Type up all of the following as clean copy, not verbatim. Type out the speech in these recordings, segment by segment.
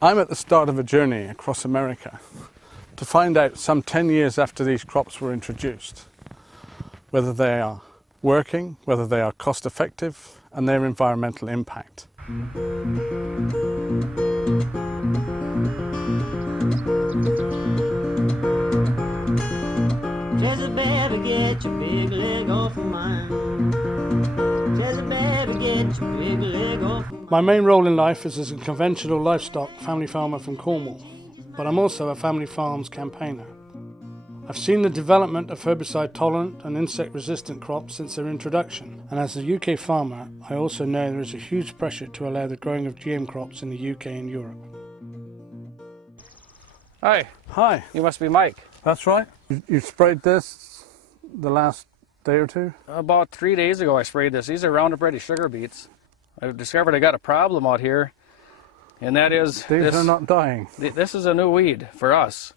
I'm at the start of a journey across America to find out some 10 years after these crops were introduced whether they are working, whether they are cost effective, and their environmental impact. Just baby, get your big leg off of mine. Just baby, get your big leg off of mine. My main role in life is as a conventional livestock family farmer from Cornwall, but I'm also a family farms campaigner. I've seen the development of herbicide-tolerant and insect-resistant crops since their introduction, and as a UK farmer, I also know there is a huge pressure to allow the growing of GM crops in the UK and Europe. Hi. Hi. You must be Mike. That's right. You sprayed this the last day or two? About 3 days ago I sprayed this. These are Roundup Ready sugar beets. I've discovered I got a problem out here, and that is... These are not dying. This is a new weed for us.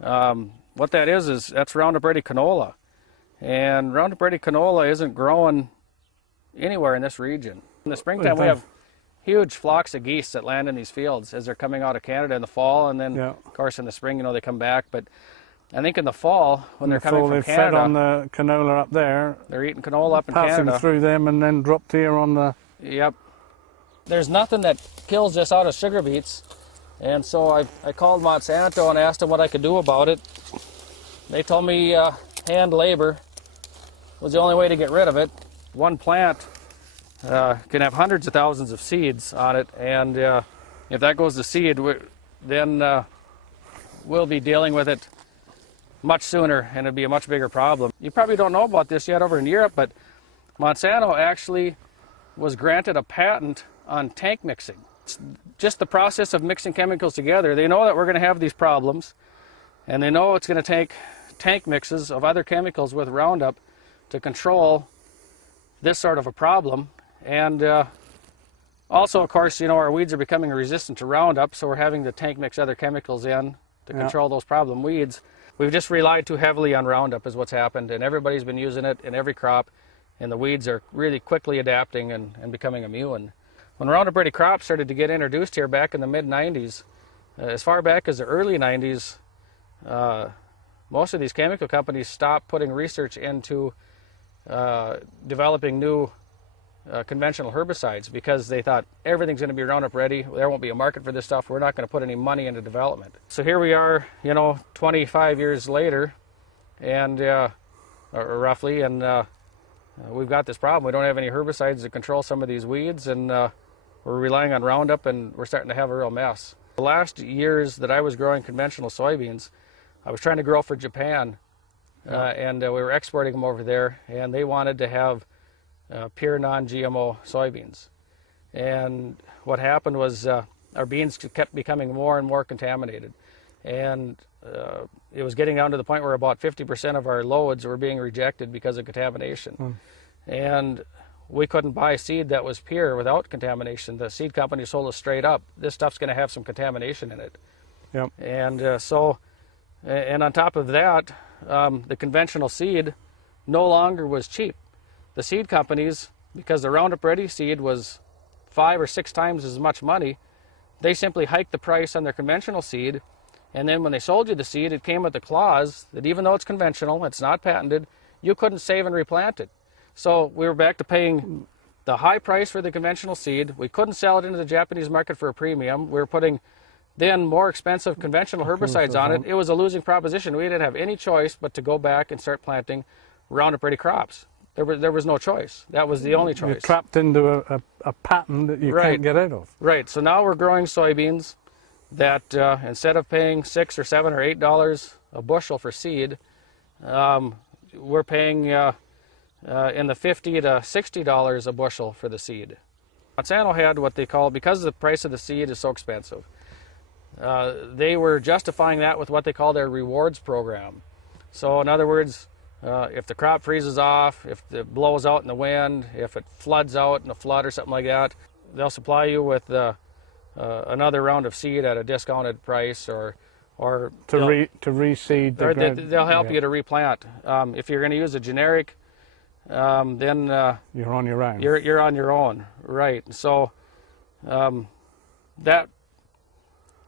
What that is that's Roundup Ready canola. And Roundup Ready canola isn't growing anywhere in this region. In the springtime we have huge flocks of geese that land in these fields as they're coming out of Canada in the fall, and then of course in the spring, they come back. But I think in the fall, when they're coming from Canada, fed on the canola up there. They're eating canola up in Canada. Passing through them and then dropped here on the... Yep. There's nothing that kills this out of sugar beets, and so I called Monsanto and asked them what I could do about it. They told me hand labor was the only way to get rid of it. One plant can have hundreds of thousands of seeds on it, and if that goes to seed, then we'll be dealing with it much sooner, and it'll be a much bigger problem. You probably don't know about this yet over in Europe, but Monsanto actually was granted a patent on tank mixing. It's just the process of mixing chemicals together. They know that we're going to have these problems, and they know it's going to take tank mixes of other chemicals with Roundup to control this sort of a problem. And also, of course, our weeds are becoming resistant to Roundup, so we're having to tank mix other chemicals in to control those problem weeds. We've just relied too heavily on Roundup is what's happened, and everybody's been using it in every crop, and the weeds are really quickly adapting and becoming immune. When Roundup Ready crops started to get introduced here back in the mid-90s, as far back as the early 90s, most of these chemical companies stopped putting research into developing new conventional herbicides because they thought everything's going to be Roundup Ready, there won't be a market for this stuff, we're not going to put any money into development. So here we are, 25 years later, and roughly, and we've got this problem. We don't have any herbicides to control some of these weeds, and we're relying on Roundup, and we're starting to have a real mess. The last years that I was growing conventional soybeans, I was trying to grow for Japan, and we were exporting them over there, and they wanted to have pure non-GMO soybeans. And what happened was our beans kept becoming more and more contaminated, and it was getting down to the point where about 50% of our loads were being rejected because of contamination. And we couldn't buy seed that was pure without contamination. The seed company told us straight up, this stuff's going to have some contamination in it. Yep. And and on top of that, the conventional seed no longer was cheap. The seed companies, because the Roundup Ready seed was 5 or 6 times as much money, they simply hiked the price on their conventional seed, and then when they sold you the seed, it came with a clause that even though it's conventional, it's not patented, you couldn't save and replant it. So we were back to paying the high price for the conventional seed. We couldn't sell it into the Japanese market for a premium. We were putting then more expensive conventional herbicides on it. It was a losing proposition. We didn't have any choice but to go back and start planting Roundup Ready crops. There was no choice. That was the only choice. You're trapped into a pattern that you can't get out of. Right. So now we're growing soybeans that instead of paying $6 or $7 or $8 a bushel for seed, we're paying in the $50 to $60 a bushel for the seed. Monsanto had what they call, because the price of the seed is so expensive, they were justifying that with what they call their rewards program. So in other words, if the crop freezes off, if it blows out in the wind, if it floods out in a flood or something like that, they'll supply you with another round of seed at a discounted price, or to reseed. They'll help you to replant. If you're going to use a generic, then you're on your own. You're on your own, right? So that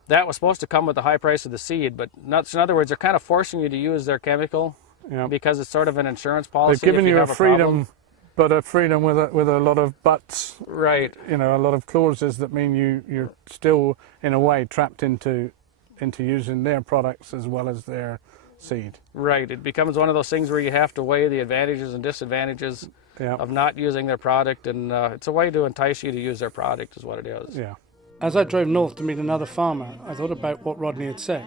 that was supposed to come with the high price of the seed, but not, so in other words, they're kind of forcing you to use their chemical because it's sort of an insurance policy. They've given you a freedom, problem. but a freedom with a lot of buts. Right. You know, a lot of clauses that mean you're still, in a way, trapped into using their products as well as their seed. Right. It becomes one of those things where you have to weigh the advantages and disadvantages of not using their product, and it's a way to entice you to use their product is what it is. Yeah. As I drove north to meet another farmer, I thought about what Rodney had said.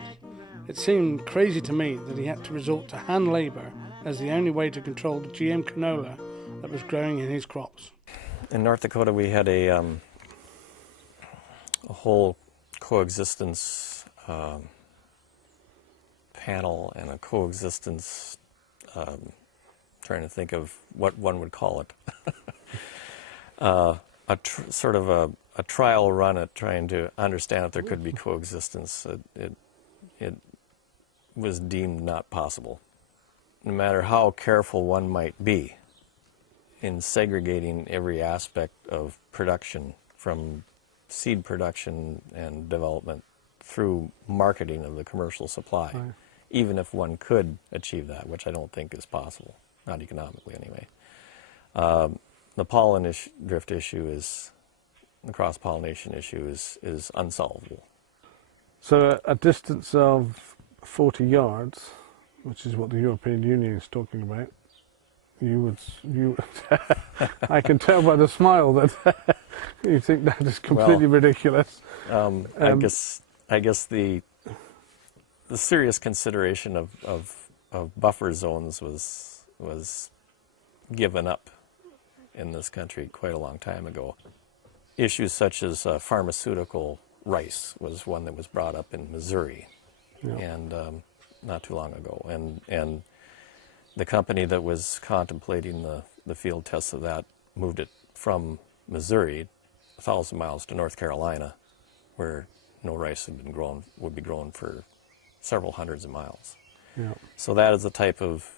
It seemed crazy to me that he had to resort to hand labour as the only way to control the GM canola that was growing in his crops. In North Dakota, we had a whole coexistence panel and a coexistence, trying to think of what one would call it, sort of a trial run at trying to understand if there could be coexistence. It was deemed not possible. No matter how careful one might be in segregating every aspect of production, from seed production and development through marketing of the commercial supply, even if one could achieve that, which I don't think is possible, not economically anyway. The pollen drift issue is, the cross-pollination issue is unsolvable. So a distance of 40 yards, which is what the European Union is talking about, you I can tell by the smile that you think that is completely ridiculous. I guess the serious consideration of buffer zones was given up in this country quite a long time ago. Issues such as pharmaceutical rice was one that was brought up in Missouri, and not too long ago, and the company that was contemplating the field tests of that moved it from Missouri 1,000 miles to North Carolina, where no rice would be grown for several hundreds of miles. Yeah. So that is the type of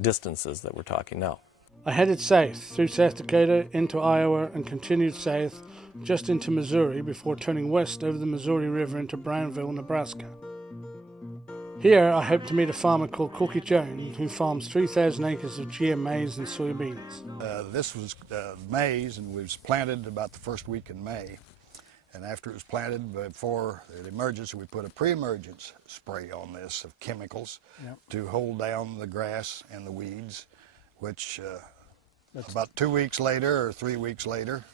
distances that we're talking now. I headed south through South Dakota into Iowa and continued south just into Missouri before turning west over the Missouri River into Brownville, Nebraska. Here I hope to meet a farmer called Corky Jones who farms 3,000 acres of GM maize and soybeans. This was maize, and it was planted about the first week in May. And after it was planted, before it emerges, we put a pre-emergence spray on this of chemicals to hold down the grass and the weeds, which about 2 weeks later or 3 weeks later,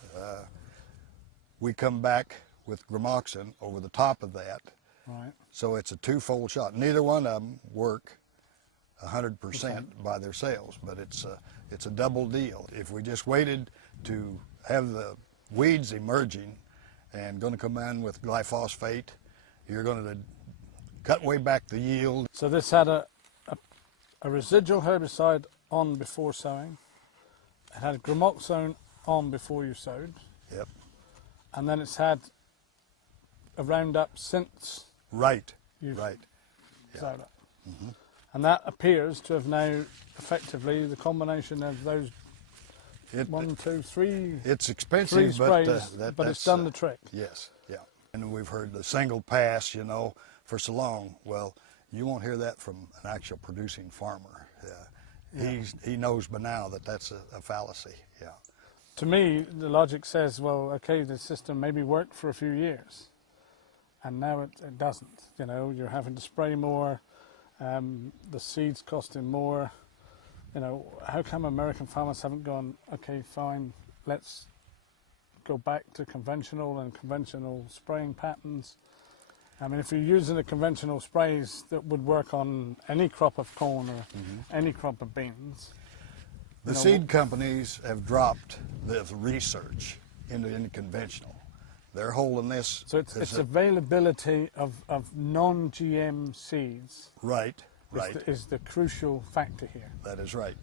we come back with gramoxin over the top of that. Right. So it's a twofold shot. Neither one of them work 100% by their sales, but it's a double deal. If we just waited to have the weeds emerging and going to come in with glyphosate, you're going to cut way back the yield. So this had a residual herbicide on before sowing. It had gramoxone on before you sowed. Yep. And then it's had a Roundup since. Right. Sowed it. Mm-hmm. And that appears to have now effectively the combination of those 1, 2, 3. It's expensive, 3 sprays, but it's done the trick. Yes, yeah. And we've heard the single pass, for so long. Well, you won't hear that from an actual producing farmer. He knows by now that that's a fallacy. Yeah. To me, the logic says, well, okay, the system maybe worked for a few years, and now it doesn't. You're having to spray more, the seeds costing more. How come American farmers haven't gone, okay, fine, let's go back to conventional spraying patterns? I mean, if you're using the conventional sprays that would work on any crop of corn or any crop of beans. The seed companies have dropped the research into conventional. They're holding this. So it's availability of non-GM seeds. Right. Is the crucial factor here. That is right.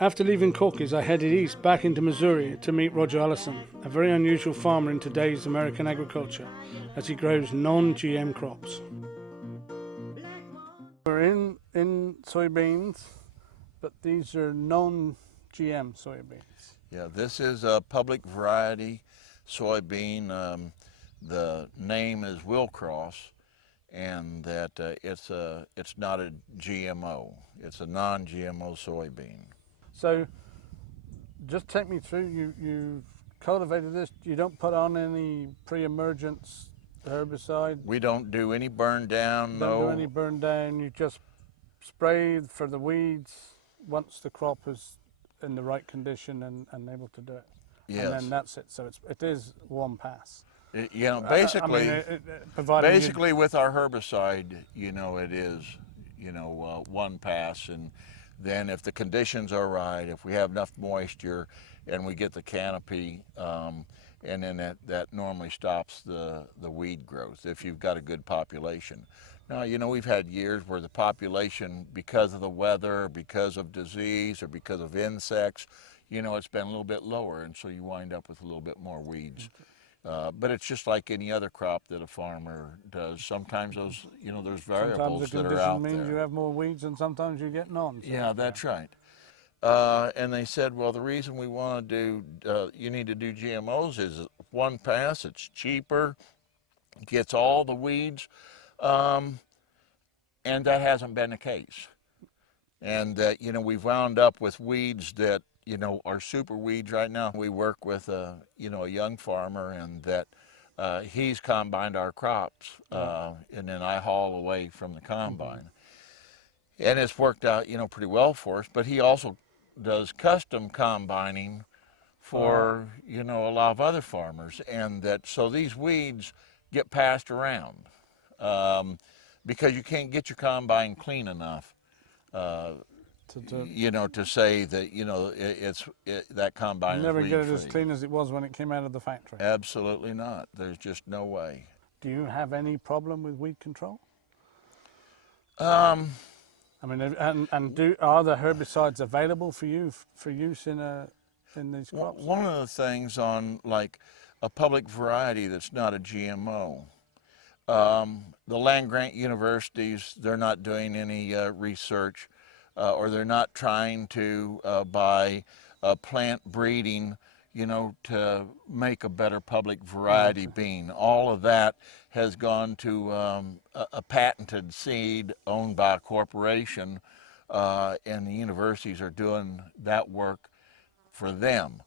After leaving Corky's, I headed east back into Missouri to meet Roger Allison, a very unusual farmer in today's American agriculture, as he grows non-GM crops. We're in soybeans, but these are non-GM soybeans. Yeah, this is a public variety soybean. the name is Willcross, and that it's not a GMO. It's a non-GMO soybean. So, just take me through. You cultivated this. You don't put on any pre-emergence herbicide. We don't do any burn down. Don't do any burn down. You just spray for the weeds once the crop is in the right condition and able to do it. Yes. And then that's it. So it is one pass. You know, basically, Providing with our herbicide, you know, it is, you know, one pass, and then if the conditions are right, if we have enough moisture, and we get the canopy, and then that normally stops the weed growth if you've got a good population. Now, you know, we've had years where the population, because of the weather, or because of disease, or because of insects, you know, it's been a little bit lower, and so you wind up with a little bit more weeds. But it's just like any other crop that a farmer does. Sometimes those, you know, there's variables that are out there. Sometimes the condition means you have more weeds, and sometimes you get none. So yeah, that's right. And they said, well, the reason we want to do, you need to do GMOs is one pass, it's cheaper, gets all the weeds, and that hasn't been the case. And that, you know, we've wound up with weeds that, you know, are super weeds right now. We work with you know, a young farmer, and that he's combined our crops, and then I haul away from the combine. And it's worked out, you know, pretty well for us, but he also does custom combining for, you know, a lot of other farmers, and that, so these weeds get passed around because you can't get your combine clean enough, you know, to say that, you know, that combine is never get it weed-free. as clean as it was when it came out of the factory. Absolutely not. There's just no way. Do you have any problem with weed control? I mean, are the herbicides available for you for use in these crops? One of the things on like a public variety that's not a GMO, the land grant universities, they're not doing any research, or they're not trying to by plant breeding, you know, to make a better public variety bean. All of that has gone to a patented seed owned by a corporation, and the universities are doing that work for them.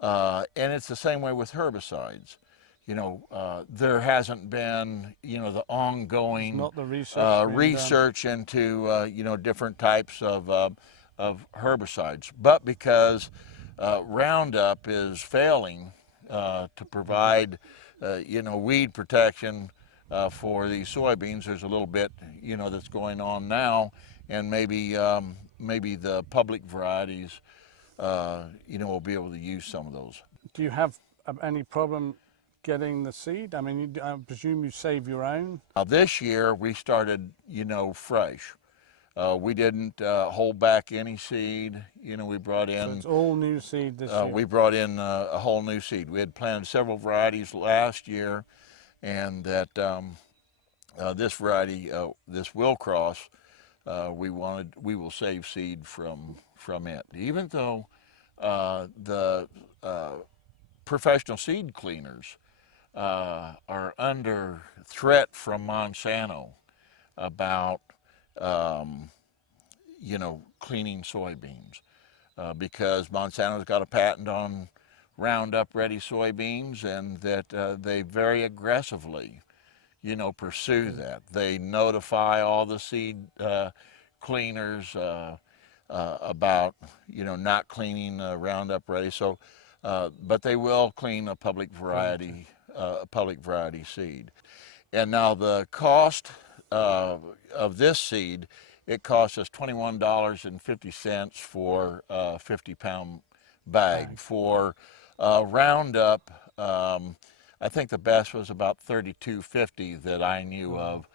And it's the same way with herbicides. You know, there hasn't been, you know, the ongoing not the research into, you know, different types of herbicides. But because Roundup is failing to provide, you know, weed protection for these soybeans, there's a little bit, you know, that's going on now, and maybe the public varieties, you know, will be able to use some of those. Do you have any problem getting the seed? I mean, I presume you save your own? This year we started, you know, fresh. We didn't hold back any seed. You know, we brought in... So it's all new seed this year? We brought in a whole new seed. We had planted several varieties last year, and that this variety, this Willcross, we will save seed from it. Even though the professional seed cleaners are under threat from Monsanto about you know, cleaning soybeans, because Monsanto's got a patent on Roundup Ready soybeans, and that they very aggressively, you know, pursue that. They notify all the seed cleaners about, you know, not cleaning Roundup Ready. So, but they will clean a public variety seed. And now the cost of this seed, it costs us $21.50 for a 50-pound bag. For Roundup, I think the best was about $32.50 that I knew of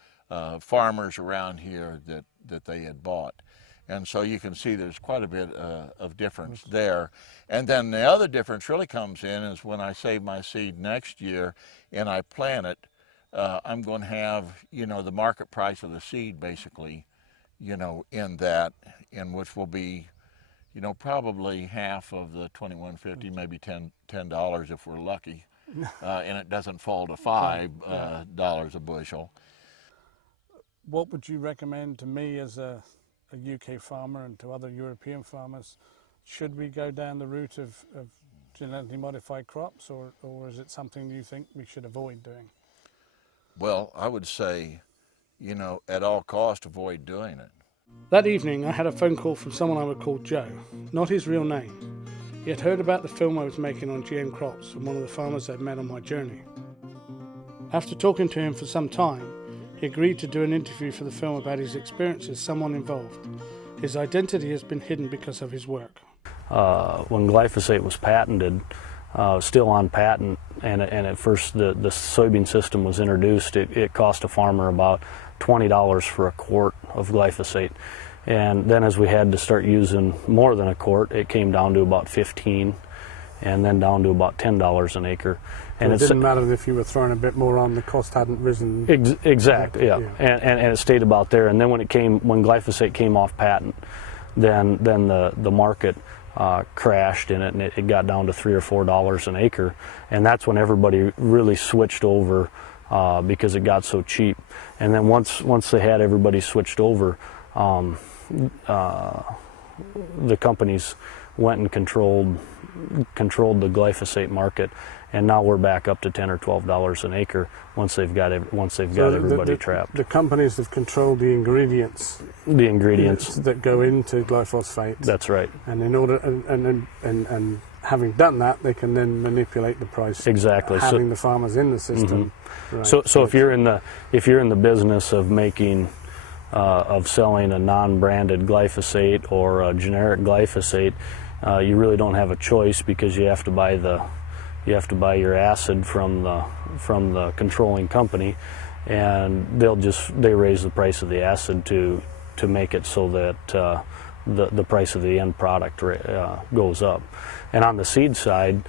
farmers around here that they had bought. And so you can see there's quite a bit of difference there. And then the other difference really comes in is when I save my seed next year and I plant it, I'm going to have, you know, the market price of the seed basically, you know, in that, in which will be, you know, probably half of the $21.50, maybe $10 if we're lucky. and it doesn't fall to $5 a bushel. What would you recommend to me as a UK farmer and to other European farmers? Should we go down the route of genetically modified crops, or is it something you think we should avoid doing? Well, I would say, at all cost, avoid doing it. That evening I had a phone call from someone I would call Joe, not his real name. He had heard about the film I was making on GM crops from one of the farmers I'd met on my journey. After talking to him for some time, he agreed to do an interview for the film about his experience as someone involved. His identity has been hidden because of his work. When glyphosate was patented, still on patent, and at first the soybean system was introduced, it cost a farmer about $20 for a quart of glyphosate. And then as we had to start using more than a quart, it came down to about $15, and then down to about $10 an acre. And it didn't matter if you were throwing a bit more on, the cost hadn't risen. Exactly, yeah. And it stayed about there. And then when glyphosate came off patent, then the market crashed in it, and it got down to $3 or $4 an acre. And that's when everybody really switched over because it got so cheap. And then once they had everybody switched over, the companies went and controlled the glyphosate market, and now we're back up to $10 or $12 an acre once they've got everybody trapped. The companies have controlled the ingredients. The ingredients that go into glyphosate. That's right. And in order and having done that, they can then manipulate the price. Exactly. Having the farmers in the system. Mm-hmm. Right. So if you're in the business of making of selling a non-branded glyphosate or a generic glyphosate, you really don't have a choice, because you have to buy your acid from the controlling company, and they raise the price of the acid to make it so that the price of the end product goes up. And on the seed side,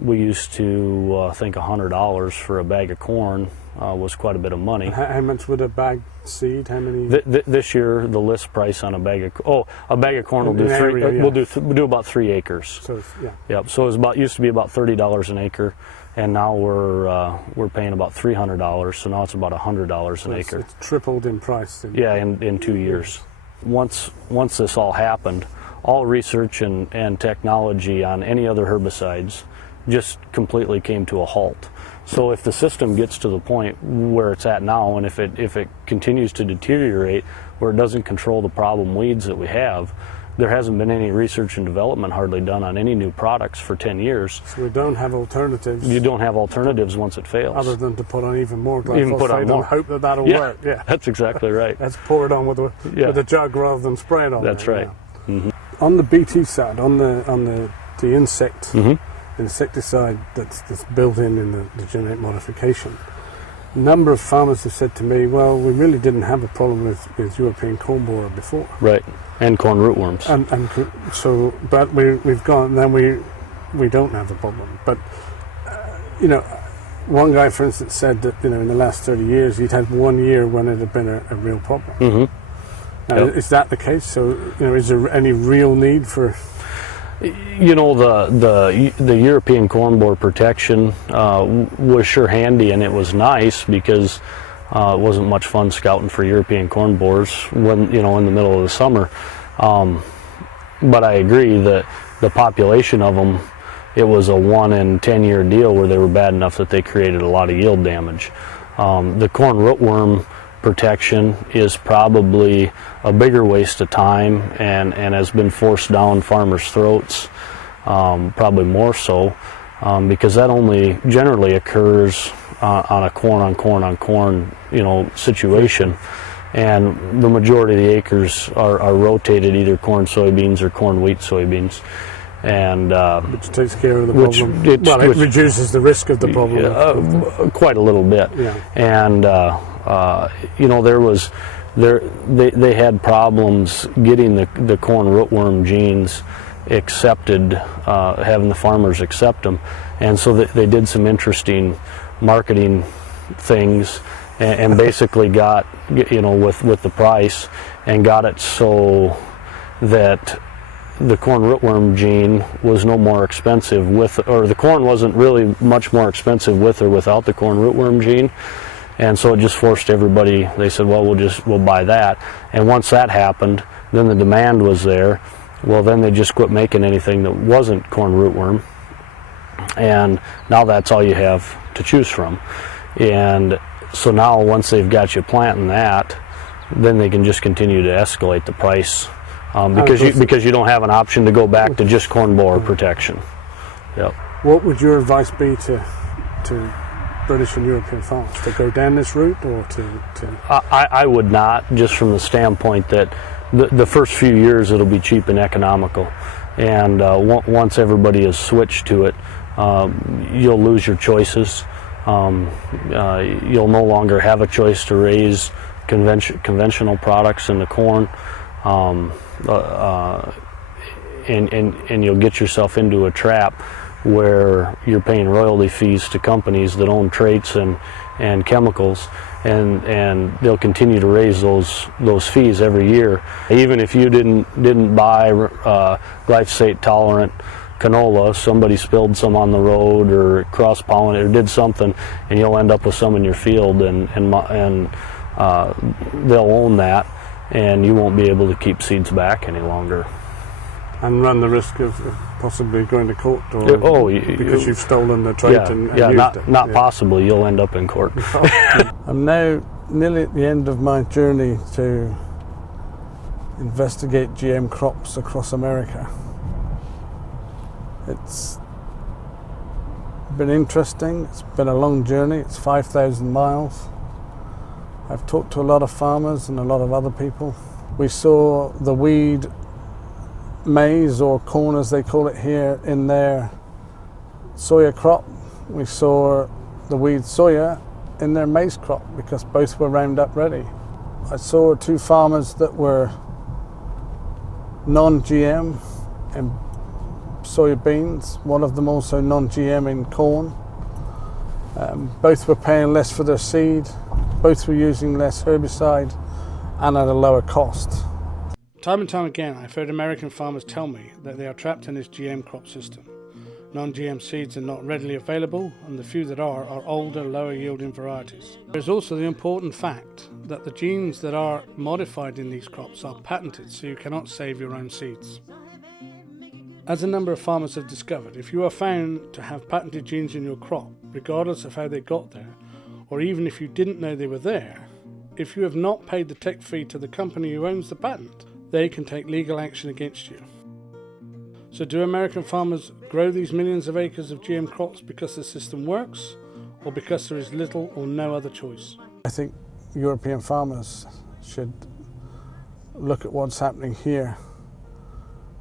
we used to think $100 for a bag of corn was quite a bit of money. How much would a bag seed? How many? This year, the list price on a bag of corn will do we'll do about 3 acres. So yeah. Yep. So used to be about $30 an acre, and now we're paying about $300. So now it's about $100 an acre. It's tripled in price. In 2 years. Once this all happened, all research and technology on any other herbicides just completely came to a halt. So if the system gets to the point where it's at now, and if it continues to deteriorate, where it doesn't control the problem weeds that we have, there hasn't been any research and development hardly done on any new products for 10 years. So we don't have alternatives. You don't have alternatives once it fails. Other than to put on even more glyphosate and hope that'll work. Yeah, that's exactly right. Let's pour it on with a jug rather than spray it on. That's right. Yeah. Mm-hmm. On the BT side, on the insect insecticide that's built in the genetic modification, a number of farmers have said to me, well, we really didn't have a problem with European corn borer before. Right, and corn rootworms. But we've gone, then we don't have a problem. But, one guy, for instance, said that, in the last 30 years, he'd had 1 year when it had been a real problem. Mm-hmm. Now, is that the case? So, is there any real need for... The European corn borer protection was sure handy, and it was nice because it wasn't much fun scouting for European corn borers when in the middle of the summer. But I agree that the population of them, it was a 1 in 10 year deal where they were bad enough that they created a lot of yield damage. The corn rootworm protection is probably a bigger waste of time and has been forced down farmers' throats, probably more so, because that only generally occurs on a corn situation, and the majority of the acres are rotated either corn soybeans or corn wheat soybeans. And which takes care of the problem. It reduces the risk of the problem quite a little bit. Yeah. And they had problems getting the corn rootworm genes accepted, having the farmers accept them, and so they did some interesting marketing things, and basically got with the price, and got it so that the corn rootworm gene was no more expensive with, or the corn wasn't really much more expensive with or without the corn rootworm gene. And so it just forced everybody, they said, well, we'll buy that. And once that happened, then the demand was there. Well, then they just quit making anything that wasn't corn rootworm. And now that's all you have to choose from. And so now once they've got you planting that, then they can just continue to escalate the price because you don't have an option to go back to just corn borer protection. Yep. What would your advice be to British and European farmers, to go down this route, or to? I would not, just from the standpoint that the first few years it'll be cheap and economical, and once everybody is switched to it, you'll lose your choices. You'll no longer have a choice to raise conventional products in the corn, and you'll get yourself into a trap where you're paying royalty fees to companies that own traits and chemicals, and they'll continue to raise those fees every year. Even if you didn't buy glyphosate tolerant canola, somebody spilled some on the road or cross-pollinated or did something, and you'll end up with some in your field, and they'll own that, and you won't be able to keep seeds back any longer. And run the risk of possibly going to court, or because you've stolen the trait and used it. Not possibly. You'll end up in court. I'm now nearly at the end of my journey to investigate GM crops across America. It's been interesting. It's been a long journey. It's 5,000 miles. I've talked to a lot of farmers and a lot of other people. We saw the weed maize, or corn as they call it here, in their soya crop. We saw the weed soya in their maize crop because both were Roundup ready. I saw two farmers that were non-GM in soybeans, one of them also non-GM in corn. Both were paying less for their seed, both were using less herbicide and at a lower cost. Time and time again, I've heard American farmers tell me that they are trapped in this GM crop system. Non-GM seeds are not readily available, and the few that are older, lower yielding varieties. There's also the important fact that the genes that are modified in these crops are patented, so you cannot save your own seeds. As a number of farmers have discovered, if you are found to have patented genes in your crop, regardless of how they got there, or even if you didn't know they were there, if you have not paid the tech fee to the company who owns the patent, they can take legal action against you. So do American farmers grow these millions of acres of GM crops because the system works, or because there is little or no other choice? I think European farmers should look at what's happening here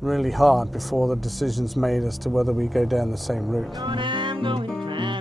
really hard before the decision's made as to whether we go down the same route. I'm going crying.